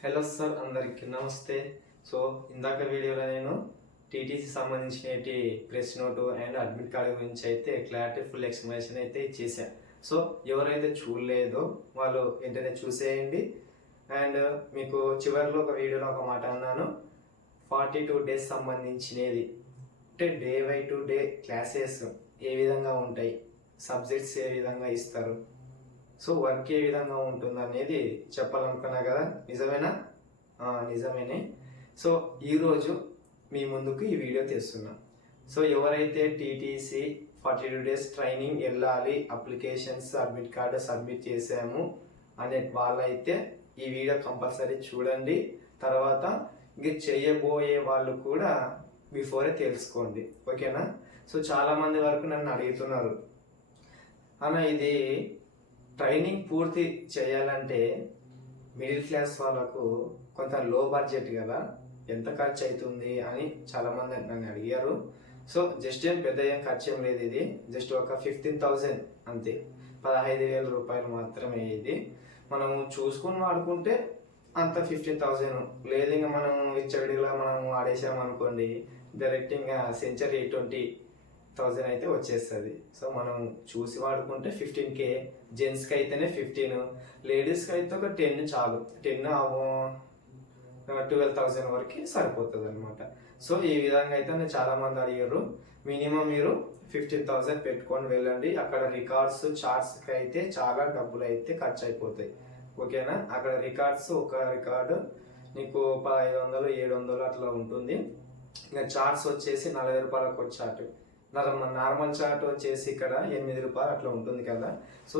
Hello sir, అందరికి నమస్తే. So ఇందాక వీడియోలో నేను టీటీసీ సంబంధించిన press note and admit card గురించి అయితే క్లారిటీ ఫుల్ ఎక్స్ప్లెనేషన్ అయితే ఇచ్చేసా. సో ఎవరైతే చూడలేదో వాళ్ళు వెంటనే చూసేయండి. అండ్ మీకు చివరిలో ఒక వీడియోలో ఒక మాట అన్నాను, 42 డేస్ సంబంధించినది అంటే day by to day classes ఏ విధంగా ఉంటాయి, సబ్జెక్ట్స్ ఏ విధంగా ఇస్తారు, సో వర్క్ ఏ విధంగా ఉంటుంది అనేది చెప్పాలనుకున్నా కదా. నిజమేనా? నిజమేనే. సో ఈరోజు మీ ముందుకు ఈ వీడియో తీస్తున్నా. సో ఎవరైతే టీటీసీ 42 డేస్ ట్రైనింగ్ వెళ్ళాలి, అప్లికేషన్స్ అడ్మిట్ కార్డు సబ్మిట్ చేసాము అనే వాళ్ళైతే ఈ వీడియో కంపల్సరీ చూడండి. తర్వాత ఇంక చేయబోయే వాళ్ళు కూడా బిఫోరే తెలుసుకోండి, ఓకేనా? సో చాలామంది వరకు నన్ను అడుగుతున్నారు, అన్న ఇది ట్రైనింగ్ పూర్తి చేయాలంటే మిడిల్ క్లాస్ వాళ్ళకు కొంత లో బడ్జెట్ కదా, ఎంత ఖర్చు అవుతుంది అని చాలామంది నన్ను అడిగారు. సో జస్ట్ ఏం పెద్ద ఏం ఖర్చు ఏం లేదు, ఇది జస్ట్ ఒక 15,000 అంతే, 15,000 రూపాయలు మాత్రమే. ఇది మనము చూసుకుని వాడుకుంటే అంత 15,000 లేదు. ఇంకా మనం విచ్చడిలా మనం ఆడేసాం అనుకోండి, డైరెక్ట్ ఇంకా సెంచరీ 20,000 అయితే వచ్చేస్తుంది. సో మనం చూసి వాడుకుంటే 15K, జెంట్స్కి అయితేనే 15, లేడీస్కి అయితే ఒక 10 చాలు, 10 12,000 వరకు సరిపోతుంది అనమాట. సో ఈ విధంగా అయితే చాలా మంది అడిగారు. మినిమం మీరు 15,000 పెట్టుకొని వెళ్ళండి. అక్కడ రికార్డ్స్ చార్ట్స్కి అయితే చాలా డబ్బులు అయితే ఖర్చు అయిపోతాయి, ఓకేనా? అక్కడ రికార్డ్స్ ఒక రికార్డు నీకు 500 700 అట్లా ఉంటుంది. ఇంకా చార్ట్స్ వచ్చేసి 40 రూపాయలకు ఒక చార్ట్, నార్మల్ చార్ట్ వచ్చేసి ఇక్కడ 8 రూపాయలు అట్లా ఉంటుంది కదా. సో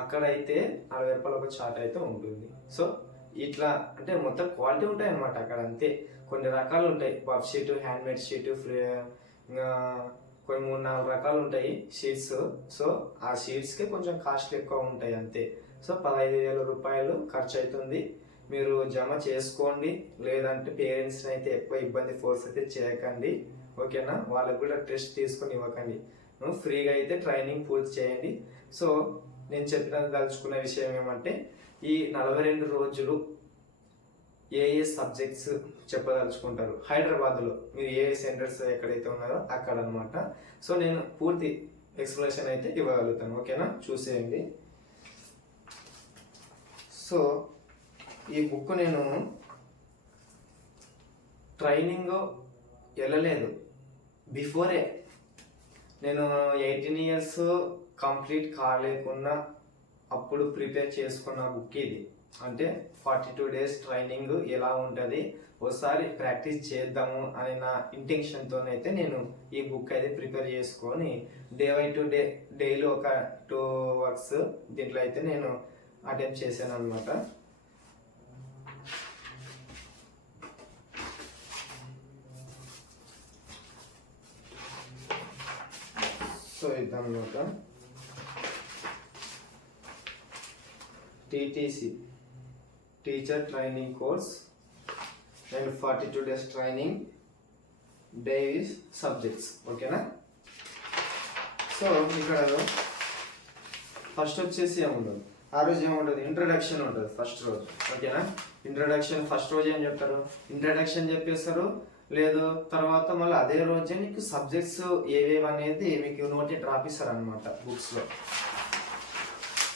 అక్కడ అయితే 40 రూపాయలు ఒక చార్ట్ అయితే ఉంటుంది. సో ఇట్లా అంటే మొత్తం క్వాలిటీ ఉంటాయి అనమాట అక్కడ. అంతే, కొన్ని రకాలు ఉంటాయి, పఫ్ షీట్, హ్యాండ్మేడ్ షీట్, ఇంకా కొన్ని 3-4 రకాలు ఉంటాయి షీట్స్. సో ఆ షీట్స్కి కొంచెం కాస్ట్ ఎక్కువ ఉంటాయి అంతే. సో 15,000 రూపాయలు ఖర్చు అవుతుంది. మీరు జమ చేసుకోండి, లేదంటే పేరెంట్స్ని అయితే ఎక్కువ ఇబ్బంది ఫోర్స్ అయితే చేయకండి, ఓకేనా? వాళ్ళకు కూడా టెస్ట్ తీసుకొని ఇవ్వకండి. ఫ్రీగా అయితే ట్రైనింగ్ పూర్తి చేయండి. సో నేను చెప్పదలుచుకున్న విషయం ఏమంటే, ఈ 42 రోజులు ఏ సబ్జెక్ట్స్ చెప్పదలుచుకుంటారు హైదరాబాద్లో, మీరు ఏ సెంటర్స్ ఎక్కడైతే ఉన్నారో అక్కడ అనమాట. సో నేను పూర్తి ఎక్స్ప్లెనేషన్ అయితే ఇవ్వగలుగుతాను, ఓకేనా? చూసేయండి. సో ఈ బుక్ నేను ట్రైనింగ్ వెళ్ళలేదు, బిఫోరే నేను 18 ఇయర్స్ కంప్లీట్ కాలేకున్నా అప్పుడు ప్రిపేర్ చేసుకున్న బుక్ ఇది. అంటే 42 డేస్ ట్రైనింగ్ ఎలా ఉంటుంది ఒకసారి ప్రాక్టీస్ చేద్దాము అనే నా ఇంటెన్షన్తోనైతే నేను ఈ బుక్ అయితే ప్రిపేర్ చేసుకొని day by to day daily ఒక 2 వర్క్స్ దీంట్లో అయితే నేను అటెంప్ట్ చేశాను అనమాట. సో ఇదన్నమాట TTC teacher training course and 42 days training days subjects, ఓకేనా? సో ఇక్కడ ఫస్ట్ వచ్చేసి ఏముండదు, ఆ రోజు ఏముంటుంది, ఇంట్రడక్షన్ ఉంటుంది ఫస్ట్ రోజు, ఓకేనా? ఇంట్రడక్షన్ ఫస్ట్ రోజు ఏం చెప్తారు, ఇంట్రడక్షన్ చెప్పేస్తారు. లేదు తర్వాత మళ్ళీ అదే రోజే నీకు సబ్జెక్ట్స్ ఏవేవి అనేది మీకు నోటెడ్ రాపిస్తారు అనమాట బుక్స్లో.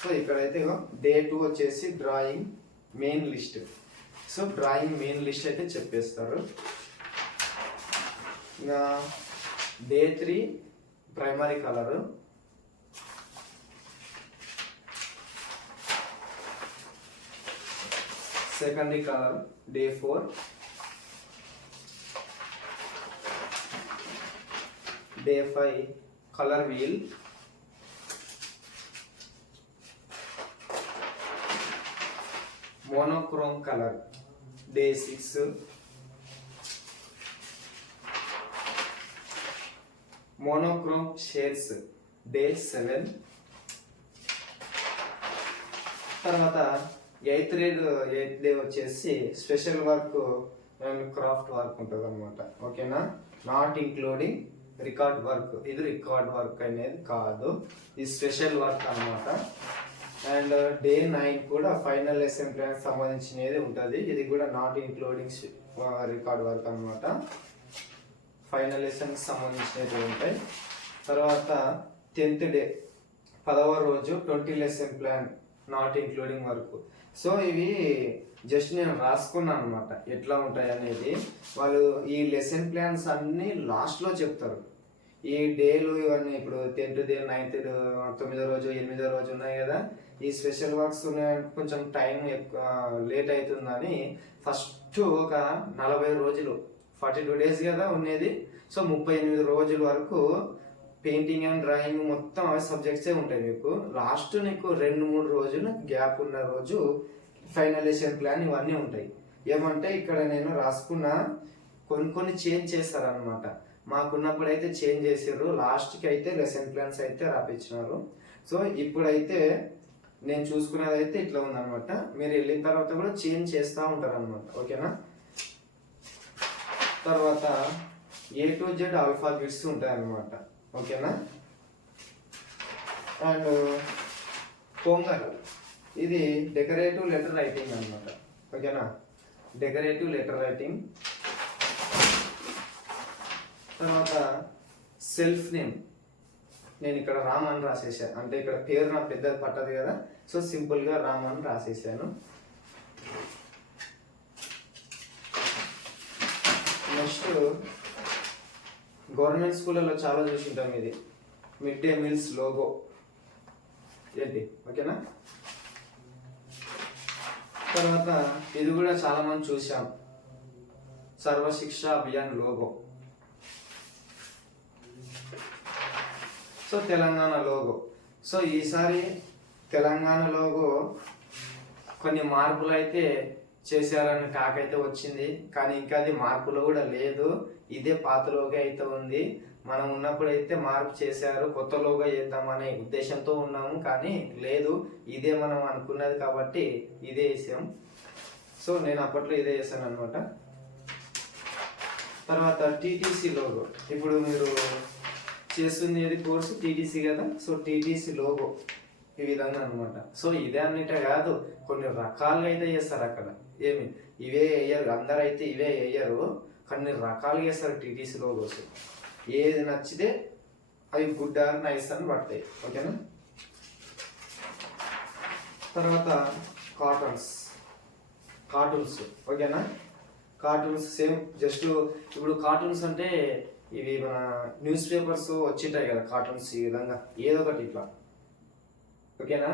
సో ఇక్కడైతే డే 2 వచ్చేసి drawing main list. So drawing main list అయితే చెప్పేస్తారు. ఇంకా day 3 primary colour, secondary colour day 4, day 5 colour wheel, monochrome colour day 6, monochrome shades day 7. తర్వాత 8th డే వచ్చేసి special work and craft work ఉంటుంది అనమాట, ఓకేనా? Not including record work. ఇది record work అనేది కాదు, ఇది స్పెషల్ వర్క్ అనమాట. అండ్ డే 9 కూడా ఫైనల్ లెసన్ ప్లాన్ సంబంధించినది ఉంటుంది. ఇది కూడా నాట్ ఇంక్లూడింగ్ రికార్డ్ వర్క్ అనమాట. ఫైనల్ లెసన్కి సంబంధించినవి ఉంటాయి. తర్వాత 10th డే 10వ రోజు 20 lesson plan not including work. So ఇవి జస్ట్ నేను రాసుకున్నాను అనమాట ఎట్లా ఉంటాయి అనేది. వాళ్ళు ఈ లెసన్ ప్లాన్స్ అన్నీ లాస్ట్లో చెప్తారు. ఈ డేలు ఇవన్నీ ఇప్పుడు 10th డే 9th 9వ రోజు 8వ రోజు ఉన్నాయి కదా, ఈ స్పెషల్ వర్క్స్ కొంచెం టైం ఎక్కువ లేట్ అవుతుందని ఫస్ట్ ఒక 40 రోజులు 42 డేస్ కదా ఉండేది. సో 38 రోజుల వరకు పెయింటింగ్ అండ్ డ్రాయింగ్ మొత్తం అవి సబ్జెక్ట్సే ఉంటాయి. మీకు లాస్ట్ నీకు 2-3 రోజులు గ్యాప్ ఉన్న రోజు ఫైనల్ లెసన్ ప్లాన్ ఇవన్నీ ఉంటాయి. ఏమంటే ఇక్కడ నేను రాసుకున్న కొన్ని చేంజ్ చేస్తారనమాట. మాకున్నప్పుడు అయితే చేంజ్ చేసారు, లాస్ట్కి అయితే లెసన్ ప్లాన్స్ అయితే రాపించినారు. సో ఇప్పుడైతే నేను చూసుకునేది అయితే ఇట్లా ఉందన్నమాట. మీరు వెళ్ళిన తర్వాత కూడా చేంజ్ చేస్తూ ఉంటారు అనమాట. ఓకేనా. తర్వాత A to Z ఆల్ఫాబెట్స్ ఉంటాయి అన్నమాట. ఓకేనా. అండ్ పొంగల్ ఇది డెకరేటివ్ లెటర్ రైటింగ్ అనమాట. ఓకేనా. Decorative letter writing. తర్వాత సెల్ఫ్ నేమ్ నేను ఇక్కడ రామ్ అని రాసేసాను, అంటే ఇక్కడ పేరు నా పెద్దది పట్టదు కదా, సో సింపుల్గా రామ్ అని రాసేసాను. నెక్స్ట్ గవర్నమెంట్ స్కూళ్ళలో చాలా చూసింటాం ఇది మిడ్ డే మీల్స్ లోగో ఏంటి. ఓకేనా. తర్వాత ఇది కూడా చాలా మంది చూసాం, Sarva Shiksha Abhiyan logo. So Telangana logo. So ఈసారి తెలంగాణ లోగో కొన్ని మార్పులు అయితే చేశారని టాకైతే వచ్చింది, కానీ ఇంకా అది మార్పులో కూడా లేదు. ఇదే పాత లోగో అయితే ఉంది. మనం ఉన్నప్పుడు అయితే మార్పు చేశారు, కొత్త లోగో చేద్దామనే ఉద్దేశంతో ఉన్నాము, కానీ లేదు, ఇదే మనం అనుకున్నది కాబట్టి ఇదే వేసాం. సో నేను అప్పట్లో ఇదే వేసాను అనమాట. తర్వాత టీటీసీ లోగో. ఇప్పుడు మీరు చేస్తుంది ఏది కోర్సు టీటీసీ కదా, సో టీటీసీ లోగో ఈ విధంగా అనమాట. సో ఇదే అన్నిటే కాదు, కొన్ని రకాలుగా అయితే చేస్తారు అక్కడ. ఏమి ఇవే వేయరు, అందరూ అయితే ఇవే వేయరు, కొన్ని రకాలుగా వేస్తారు టీటీసీ లోగోస్. ఏది నచ్చితే అవి గుడ్ ఆర్ నైస్ అని పడతాయి. ఓకేనా. తర్వాత కార్టూన్స్. ఓకేనా. కార్టూన్స్ సేమ్ జస్ట్ ఇప్పుడు కార్టూన్స్ అంటే ఇవి మన న్యూస్ పేపర్స్ వచ్చింటాయి కదా కార్టూన్స్, ఈ విధంగా ఏదో ఒకటి ఇట్లా. ఓకేనా.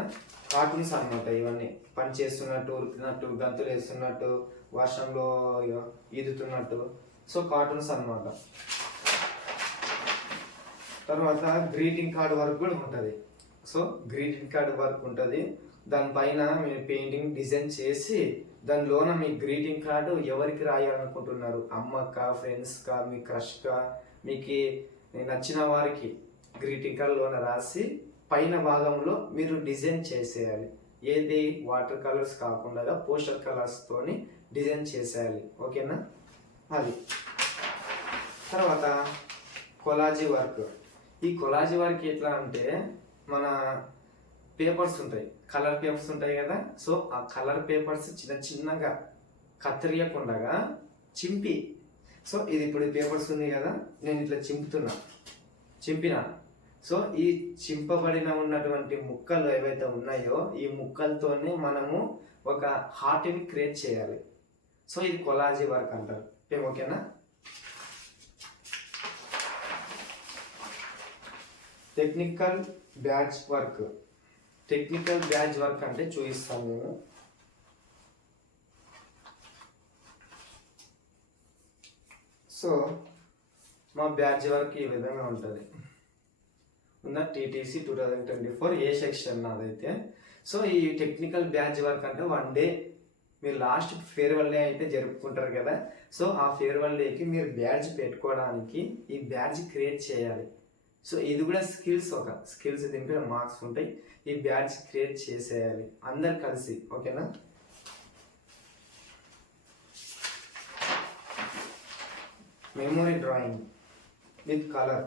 కార్టూన్స్ అన్నమాట ఇవన్నీ. పని చేస్తున్నట్టు, ఉరికినట్టు, గంతులు వేస్తున్నట్టు, వర్షంలో ఈదుతున్నట్టు, సో కార్టూన్స్ అన్నమాట. తర్వాత గ్రీటింగ్ కార్డ్ వర్క్ కూడా ఉంటుంది. సో గ్రీటింగ్ కార్డ్ వర్క్ ఉంటుంది, దానిపైన మీరు పెయింటింగ్ డిజైన్ చేసి దానిలోన మీ గ్రీటింగ్ కార్డు ఎవరికి రాయాలనుకుంటున్నారు, అమ్మకా, ఫ్రెండ్స్కా, మీ క్రష్కా, మీకు నచ్చిన వారికి గ్రీటింగ్ కార్డులోన రాసి పైన భాగంలో మీరు డిజైన్ చేసేయాలి. ఏది వాటర్ కలర్స్ కాకుండా పోస్టర్ కలర్స్తోని డిజైన్ చేసేయాలి. ఓకేనా. అది తర్వాత కొలాజీ వర్క్. ఈ కొలాజీ వర్క్ ఎట్లా అంటే మన పేపర్స్ ఉంటాయి, కలర్ పేపర్స్ ఉంటాయి కదా, సో ఆ కలర్ పేపర్స్ చిన్నగా కత్తిరియకుండా చింపి, సో ఇది ఇప్పుడు పేపర్స్ ఉంది కదా, నేను ఇట్లా చింపిన, సో ఈ చింపబడిన ఉన్నటువంటి ముక్కలు ఏవైతే ఉన్నాయో ఈ ముక్కలతోనే మనము ఒక హార్ట్ని క్రియేట్ చేయాలి. సో ఇది కొలాజీ వర్క్ అంటారు. ఓకేనా. Technical badge work. Technical badge work అంటే చూపిస్తాను నేను. సో మా బ్యాడ్జ్ వర్క్ ఈ విధంగా ఉంటుంది. ఉన్న టీటీసీ 2024 ఏ సెక్షన్ నాదైతే. సో ఈ టెక్నికల్ బ్యాడ్జ్ వర్క్ అంటే 1 డే మీరు లాస్ట్ ఫేర్వెల్ డే అయితే జరుపుకుంటారు కదా, సో ఆ ఫేర్వెల్ డేకి మీరు బ్యాడ్జ్ పెట్టుకోవడానికి ఈ బ్యాడ్జ్ క్రియేట్ చేయాలి. సో ఇది కూడా స్కిల్స్ దీంట్లో మార్క్స్ ఉంటాయి. ఈ బ్యాడ్జ్ క్రియేట్ చేసేయాలి అందరు కలిసి. ఓకేనా. Memory drawing with colour.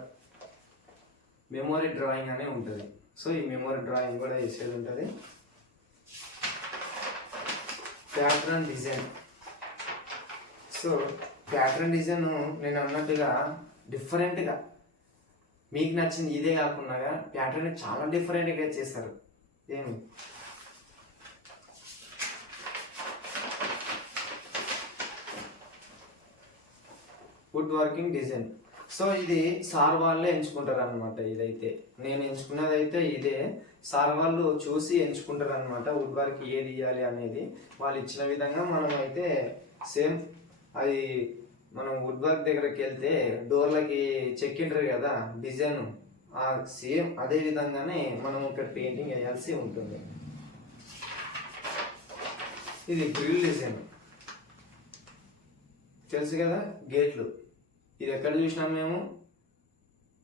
Memory drawing అనే ఉంటుంది. సో ఈ మెమొరీ డ్రాయింగ్ కూడా వేసేది ఉంటుంది. Pattern design. So pattern design నేను అన్నట్టుగా డిఫరెంట్గా మీకు నచ్చింది ఇదే కాకుండా ప్యాటర్న్ చాలా డిఫరెంట్గా చేశారు. ఏమి వుడ్ వర్కింగ్ డిజైన్. సో ఇది సార్ వాళ్ళే ఎంచుకుంటారు అనమాట. ఇదైతే నేను ఎంచుకున్నది అయితే ఇదే. సార్ వాళ్ళు చూసి ఎంచుకుంటారు అనమాట వుడ్ వర్క్ ఏది ఇవ్వాలి అనేది. వాళ్ళు ఇచ్చిన విధంగా మనం అయితే సేమ్ అది మనం వుడ్ వర్క్ దగ్గరికి వెళ్తే డోర్లకి చెక్కింటారు కదా డిజైన్, ఆ సేమ్ అదే విధంగానే మనం ఇక్కడ పెయింటింగ్ వేయాల్సి ఉంటుంది. ఇది గ్రిల్ డిజైన్ తెలుసు కదా, గేట్లు. ఇది ఎక్కడ చూసినాం మేము?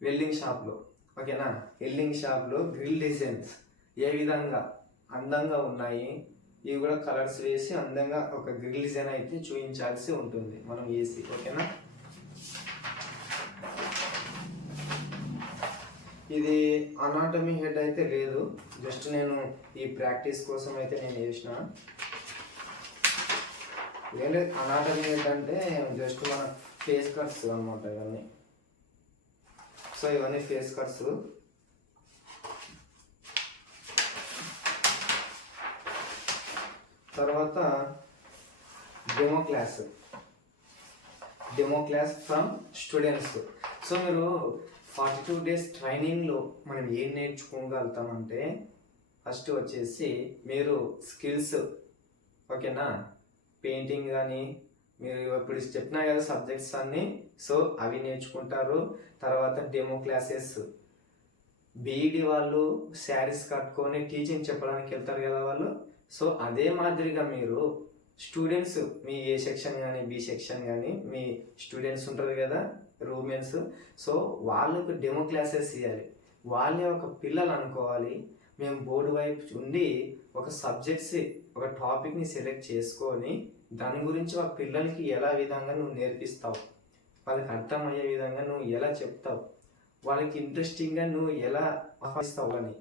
వెల్డింగ్ షాప్లో. ఓకేనా, వెల్డింగ్ షాప్లో గ్రిల్ డిజైన్స్ ఏ విధంగా అందంగా ఉన్నాయి, ఇవి కూడా కలర్స్ వేసి అందంగా ఒక గ్రిల్ డిజైన్ అయితే చూపించాల్సి ఉంటుంది మనం వేసి. ఓకేనా, ఇది అనాటమీ హెడ్ అయితే లేదు, జస్ట్ నేను ఈ ప్రాక్టీస్ కోసం అయితే నేను వేసిన. ఏంటంటే అనాటమీ హెడ్ అంటే జస్ట్ మన ఫేస్ కట్స్ అనమాట ఇవన్నీ. సో ఇవన్నీ ఫేస్ కట్స్. తర్వాత demo class from students. So మీరు 42 days ట్రైనింగ్లో మనం ఏం నేర్చుకోగలుగుతామంటే ఫస్ట్ వచ్చేసి మీరు స్కిల్స్. ఓకేనా, పెయింటింగ్ కానీ మీరు ఇప్పుడు చెప్పినా కదా సబ్జెక్ట్స్ అన్నీ, సో అవి నేర్చుకుంటారు. తర్వాత డెమో క్లాసెస్, బీఈడి వాళ్ళు శారీస్ కట్టుకొని టీచింగ్ చెప్పడానికి వెళ్తారు కదా వాళ్ళు. సో అదే మాదిరిగా మీరు స్టూడెంట్స్, మీ ఏ సెక్షన్ కానీ బి సెక్షన్ కానీ మీ స్టూడెంట్స్ ఉంటారు కదా రూమెన్స్, సో వాళ్ళకు డెమో క్లాసెస్ ఇవ్వాలి. వాళ్ళే ఒక పిల్లలు అనుకోవాలి. మేము బోర్డు వైపు ఉండి ఒక సబ్జెక్ట్స్ ఒక టాపిక్ని సెలెక్ట్ చేసుకొని దాని గురించి ఆ పిల్లలకి ఎలా విధంగా నువ్వు నేర్పిస్తావు, వాళ్ళకి అర్థమయ్యే విధంగా నువ్వు ఎలా చెప్తావు, వాళ్ళకి ఇంట్రెస్టింగ్గా నువ్వు ఎలా ఆహ్వానిస్తావు అని.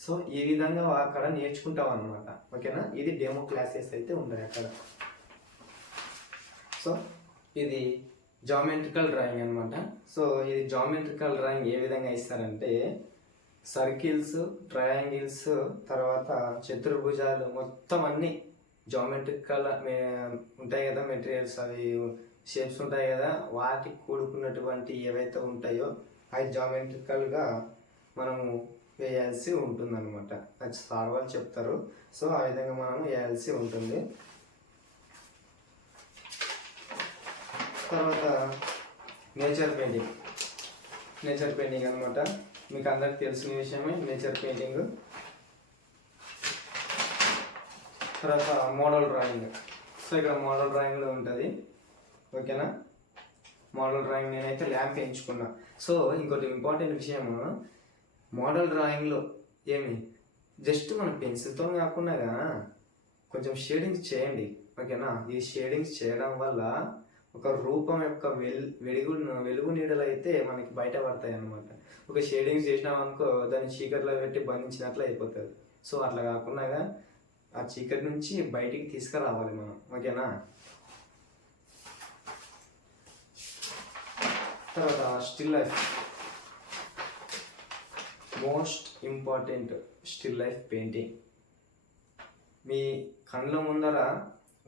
సో ఈ విధంగా అక్కడ నేర్చుకుంటావు అనమాట. ఓకేనా, ఇది డెమో క్లాసెస్ అయితే ఉన్నాయి అక్కడ. సో ఇది జామెట్రికల్ డ్రాయింగ్ అనమాట. సో ఇది జామెట్రికల్ డ్రాయింగ్ ఏ విధంగా ఇస్తారంటే సర్కిల్స్, ట్రయాంగిల్స్, తర్వాత చతుర్భుజాలు మొత్తం అన్నీ జామెట్రికల్ ఉంటాయి కదా, మెటీరియల్స్ అవి షేప్స్ ఉంటాయి కదా, వాటికి కూడుకున్నటువంటి ఏవైతే ఉంటాయో అవి జామెట్రికల్గా మనము వేయాల్సి ఉంటుందన్నమాట. అది సార్ వాళ్ళు చెప్తారు. సో ఆ విధంగా మనం వేయాల్సి ఉంటుంది. తర్వాత నేచర్ పెయింటింగ్ అనమాట. మీకు అందరికి తెలిసిన విషయమే నేచర్ పెయింటింగ్. తర్వాత మోడల్ డ్రాయింగ్. సో ఇక్కడ మోడల్ డ్రాయింగ్లో ఉంటుంది. ఓకేనా, మోడల్ డ్రాయింగ్ నేనైతే ల్యాంప్ ఎంచుకున్నా. సో ఇంకోటి ఇంపార్టెంట్ విషయం, మోడల్ డ్రాయింగ్లో ఏమి జస్ట్ మన పెన్సిల్తో కాకుండా కొంచెం షేడింగ్స్ చేయండి. ఓకేనా, ఈ షేడింగ్స్ చేయడం వల్ల ఒక రూపం యొక్క వెలుగు నీడలు అయితే మనకి బయటపడతాయి అన్నమాట. ఒక షేడింగ్స్ చేసినామనుకో దాన్ని చీకట్లో పెట్టి బంధించినట్లు అయిపోతుంది. సో అట్లా కాకుండా ఆ చీకటి నుంచి బయటికి తీసుకురావాలి మనం. ఓకేనా, తర్వాత still life, most important still life painting. మీ కళ్ళ ముందర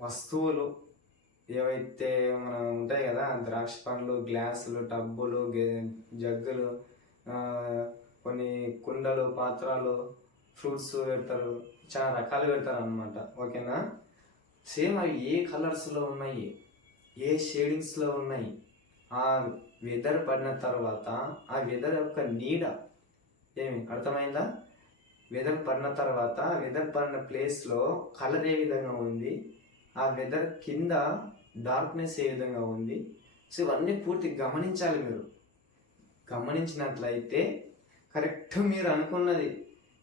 వస్తువులు ఏవైతే మన ఉంటాయి కదా, ద్రాక్ష పండ్లు, గ్లాసులు, టబ్బులు, జగ్గులు, కొన్ని కుండలు, పాత్రలు, ఫ్రూట్స్ పెడతారు, చాలా రకాలు పెడతారు అనమాట. ఓకేనా, సేమ్ అవి ఏ కలర్స్లో ఉన్నాయి, ఏ షేడింగ్స్లో ఉన్నాయి, ఆ వెదర్ పడిన తర్వాత ఆ వెదర్ యొక్క నీడ ఏమి అర్థమైందా? వెదర్ పడిన తర్వాత వెదర్ పడిన ప్లేస్లో కలర్ ఏ విధంగా ఉంది, ఆ వెదర్ కింద డార్క్నెస్ ఏ విధంగా ఉంది. సో ఇవన్నీ పూర్తి గమనించాలి. మీరు గమనించినట్లయితే కరెక్ట్ మీరు అనుకున్నది,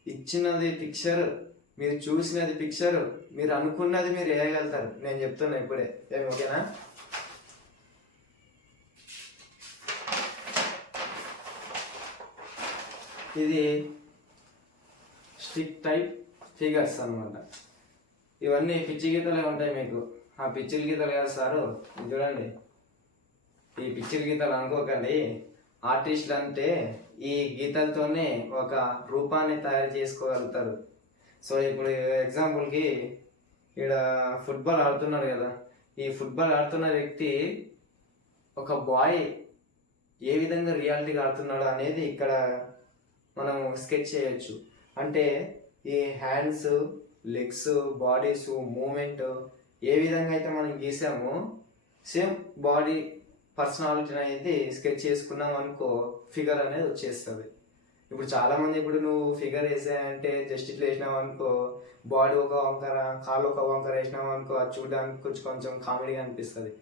ఇచ్చినది పిక్చర్, మీరు చూసినది పిక్చర్, మీరు అనుకున్నది మీరు వేయగలుగుతారు. నేను చెప్తున్నా ఇప్పుడే. ఓకేనా, ఇది స్టిక్ టైప్ ఫిగర్స్ అన్నమాట. ఇవన్నీ పిచ్చి గీతలే ఉంటాయి మీకు. ఆ పిచ్చిల గీతలు కాదు సారు, ఇది చూడండి. ఈ పిచ్చిల గీతలు అనుకోకండి. ఆర్టిస్టులు అంటే ఈ గీతలతోనే ఒక రూపాన్ని తయారు చేసుకోగలుగుతారు. సో ఇప్పుడు ఎగ్జాంపుల్కి ఇక్కడ ఫుట్బాల్ ఆడుతున్నారు కదా, ఈ ఫుట్బాల్ ఆడుతున్న వ్యక్తి ఒక బాయ్ ఏ విధంగా రియాలిటీగా ఆడుతున్నాడు అనేది ఇక్కడ మనం స్కెచ్ చేయొచ్చు. అంటే ఈ హ్యాండ్స్, లెగ్స్, బాడీస్ మూమెంట్ ఏ విధంగా అయితే మనం గీసామో సేమ్ బాడీ పర్సనాలిటీని అయితే స్కెచ్ చేసుకున్నాం అనుకో, ఫిగర్ అనేది వచ్చేస్తుంది. ఇప్పుడు చాలామంది ఇప్పుడు నువ్వు ఫిగర్ వేసాయంటే జస్ట్ ఇట్లా వేసినావు అనుకో, బాడీ ఒక వంకర, కాలు ఒక వంకర వేసినావు అనుకో, అది చూడడానికి కొంచెం కామెడీగా అనిపిస్తుంది.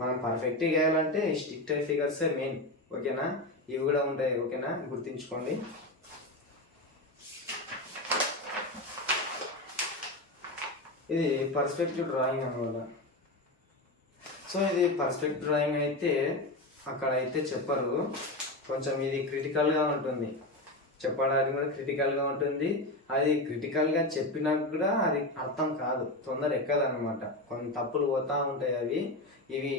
మనం పర్ఫెక్ట్గా వేయాలంటే స్టిక్ ఫిగర్సే మెయిన్. ఓకేనా, ఇవి కూడా ఉంటాయి. ఓకేనా, గుర్తుంచుకోండి. ఇది పర్స్పెక్టివ్ డ్రాయింగ్ అనమాట. సో ఇది పర్స్పెక్టివ్ డ్రాయింగ్ అయితే అక్కడ అయితే చెప్పరు, కొంచెం ఇది క్రిటికల్గా ఉంటుంది, చెప్పడానికి కూడా క్రిటికల్గా ఉంటుంది. అది క్రిటికల్గా చెప్పినా కూడా అది అర్థం కాదు, తొందర ఎక్కదనమాట, కొన్ని తప్పులు పోతూ ఉంటాయి. ఇవి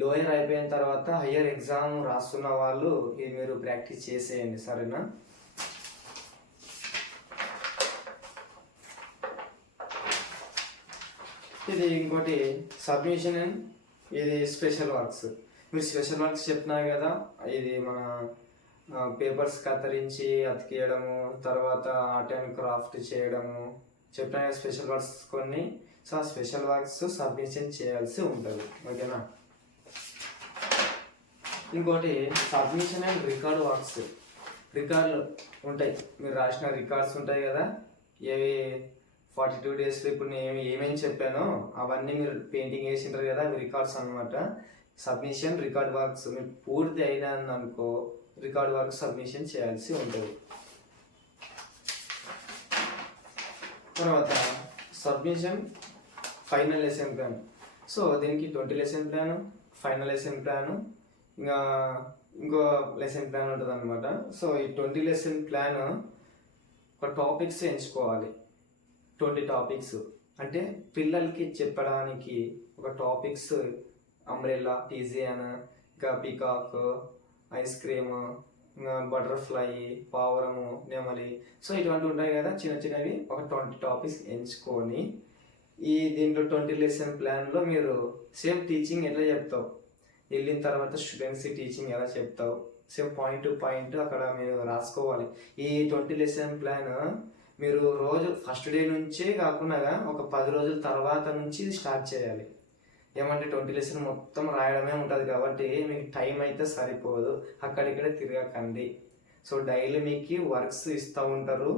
లోయర్ అయిపోయిన తర్వాత హయ్యర్ ఎగ్జామ్ రాస్తున్న వాళ్ళు ఇది మీరు ప్రాక్టీస్ చేసేయండి, సరేనా. ఇది ఇంకోటి సబ్మిషన్ అండ్ ఇది స్పెషల్ వర్క్స్. మీరు స్పెషల్ వర్క్స్ చెప్పినా కదా, ఇది మన పేపర్స్ కత్తిరించి అతికేయడము, తర్వాత ఆర్ట్ అండ్ క్రాఫ్ట్ చేయడము చెప్పినా కదా స్పెషల్ వర్క్స్ కొన్ని. సో ఆ స్పెషల్ వర్క్స్ సబ్మిషన్ చేయాల్సి ఉంటుంది. ఓకేనా. ఇంకోటి సబ్మిషన్ అండ్ రికార్డ్ వర్క్స్. రికార్డులు ఉంటాయి, మీరు రాసిన రికార్డ్స్ ఉంటాయి కదా, ఏవి 42 డేస్లో ఇప్పుడు నేను ఏమేమి చెప్పానో అవన్నీ మీరు పెయింటింగ్ వేసింటారు కదా, అవి రికార్డ్స్ అనమాట. సబ్మిషన్ రికార్డ్ వర్క్స్ మీరు పూర్తి అయినందనుకో రికార్డ్ వర్క్ సబ్మిషన్ చేయాల్సి ఉంటుంది. తర్వాత submission final lesson plan. So దీనికి 20 lesson plan, final lesson plan, ఇంకా ఇంకో లెసన్ ప్లాన్ ఉంటుంది అనమాట. సో ఈ 20 లెసన్ ప్లాన్ ఒక టాపిక్స్ ఎంచుకోవాలి. 20 టాపిక్స్ అంటే పిల్లలకి చెప్పడానికి ఒక టాపిక్స్, అంబ్రెల్లా, టీజియన్, ఇంకా పీకాక్, ఐస్ క్రీమ్, బటర్ఫ్లై, పావురము, నెమలి, సో ఇటువంటి ఉంటాయి కదా చిన్న చిన్నవి. ఒక 20 టాపిక్స్ ఎంచుకొని దీంట్లో 20 లెసన్ ప్లాన్లో మీరు సేమ్ టీచింగ్ ఎట్లా చెప్తావు, వెళ్ళిన తర్వాత స్టూడెంట్స్కి టీచింగ్ ఎలా చెప్తావు, సేమ్ పాయింట్ టు పాయింట్ అక్కడ మీరు రాసుకోవాలి. ఈ 20 లెసన్ ప్లాన్ మీరు రోజు ఫస్ట్ డే నుంచే కాకుండా ఒక 10 రోజుల తర్వాత నుంచి స్టార్ట్ చేయాలి. ఏమంటే 20 లెసన్ మొత్తం రాయడమే ఉంటుంది కాబట్టి మీకు టైం అయితే సరిపోదు, అక్కడిక్కడే తిరగకండి. సో డైలీ మీకు వర్క్స్ ఇస్తూ ఉంటారు,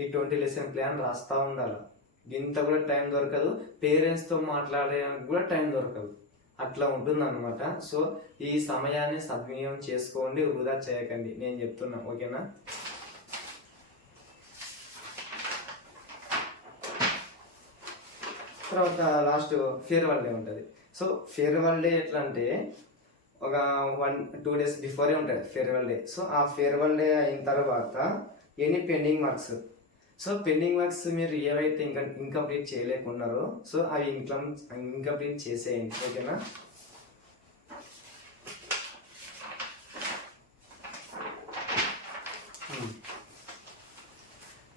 ఈ 20 లెసన్ ప్లాన్ రాస్తూ ఉండాలి. ఇంత కూడా టైం దొరకదు, పేరెంట్స్తో మాట్లాడడానికి కూడా టైం దొరకదు, అట్లా ఉంటుందన్నమాట. సో ఈ సమయాన్ని సద్వినియోగం చేసుకోండి, వృధా చేయకండి, నేను చెప్తున్నా. ఓకేనా. తర్వాత లాస్ట్ ఫేర్వెల్ డే ఉంటుంది. సో ఫేర్వెల్ డే ఎట్లా అంటే ఒక 1-2 డేస్ బిఫోరే ఉంటుంది ఫేర్వెల్ డే. సో ఆ ఫేర్వెల్ డే అయిన తర్వాత any pending works, so pending works మీరు ఏవైతే ఇంకంప్లీట్ చేయలేకున్నారో సో అవి ఇంకంప్లీట్ చేసేయండి. ఓకేనా.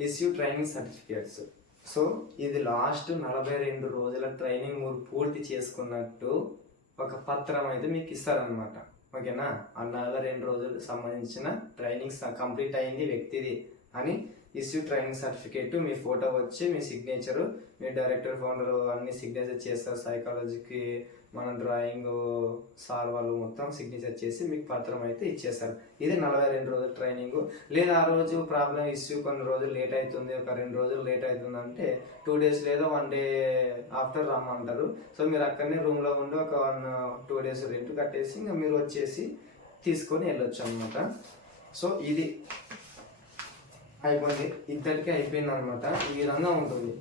Issue training certificates. సో ఇది లాస్ట్ 42 రోజుల ట్రైనింగ్ మీరు పూర్తి చేసుకున్నట్టు ఒక పత్రం అయితే మీకు ఇస్తారనమాట. ఓకేనా. ఆ 42 రోజులకు సంబంధించిన ట్రైనింగ్ కంప్లీట్ అయింది వ్యక్తిది అని ఇష్యూ ట్రైనింగ్ సర్టిఫికేట్, మీ ఫోటో వచ్చి మీ సిగ్నేచరు, మీ డైరెక్టర్ ఫౌండర్ అన్ని సిగ్నేచర్ చేస్తారు. సైకాలజీకి మన డ్రాయింగ్ సార్ వాళ్ళు మొత్తం సిగ్నేచర్ చేసి మీకు పత్రం అయితే ఇచ్చేస్తారు. ఇది 42 రోజుల ట్రైనింగ్. లేదా ఆ రోజు ప్రాబ్లం ఇష్యూ కొన్ని రోజులు లేట్ అవుతుంది, ఒక 2 రోజులు లేట్ అవుతుంది అంటే 2 డేస్ లేదా 1 డే ఆఫ్టర్ రమ్మంటారు. సో మీరు అక్కడనే రూమ్లో ఉండి ఒక 1-2 డేస్ రెంట్ కట్టేసి ఇంకా మీరు వచ్చేసి తీసుకొని వెళ్ళొచ్చు అనమాట. సో ఇది అయిపోయింది, ఇంతటికే అయిపోయింది అనమాట. ఈ విధంగా ఉంటుంది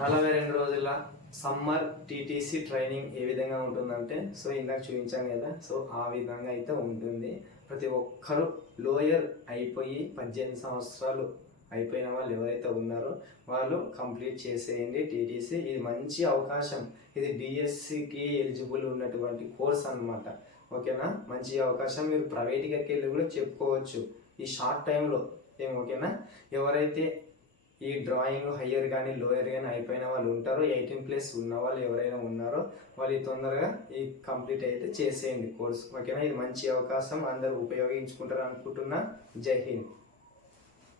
42 రోజుల సమ్మర్ టీటీసీ ట్రైనింగ్. ఏ విధంగా ఉంటుందంటే సో ఇందాక చూపించాం కదా, సో ఆ విధంగా అయితే ఉంటుంది. ప్రతి ఒక్కరూ లోయర్ అయిపోయి 18 సంవత్సరాలు అయిపోయిన వాళ్ళు ఎవరైతే ఉన్నారో వాళ్ళు కంప్లీట్ చేసేయండి టీటీసీ. ఇది మంచి అవకాశం, ఇది డిఎస్సికి ఎలిజిబుల్ ఉన్నటువంటి కోర్స్ అన్నమాట. ఓకేనా, మంచి అవకాశం. మీరు ప్రైవేట్గా వెళ్ళి కూడా చెప్పుకోవచ్చు ఈ షార్ట్ టైంలో ఓకేనా. ఎవరైతే ఈ డ్రాయింగ్ హయ్యర్ కానీ లోయర్ కానీ అయిపోయిన వాళ్ళు ఉంటారో, 18+ ఉన్న వాళ్ళు ఎవరైనా ఉన్నారో వాళ్ళు తొందరగా ఈ కంప్లీట్ అయితే చేసేయండి కోర్స్. ఓకేనా, ఇది మంచి అవకాశం, అందరూ ఉపయోగించుకుంటారు అనుకుంటున్నా. జై హింద్.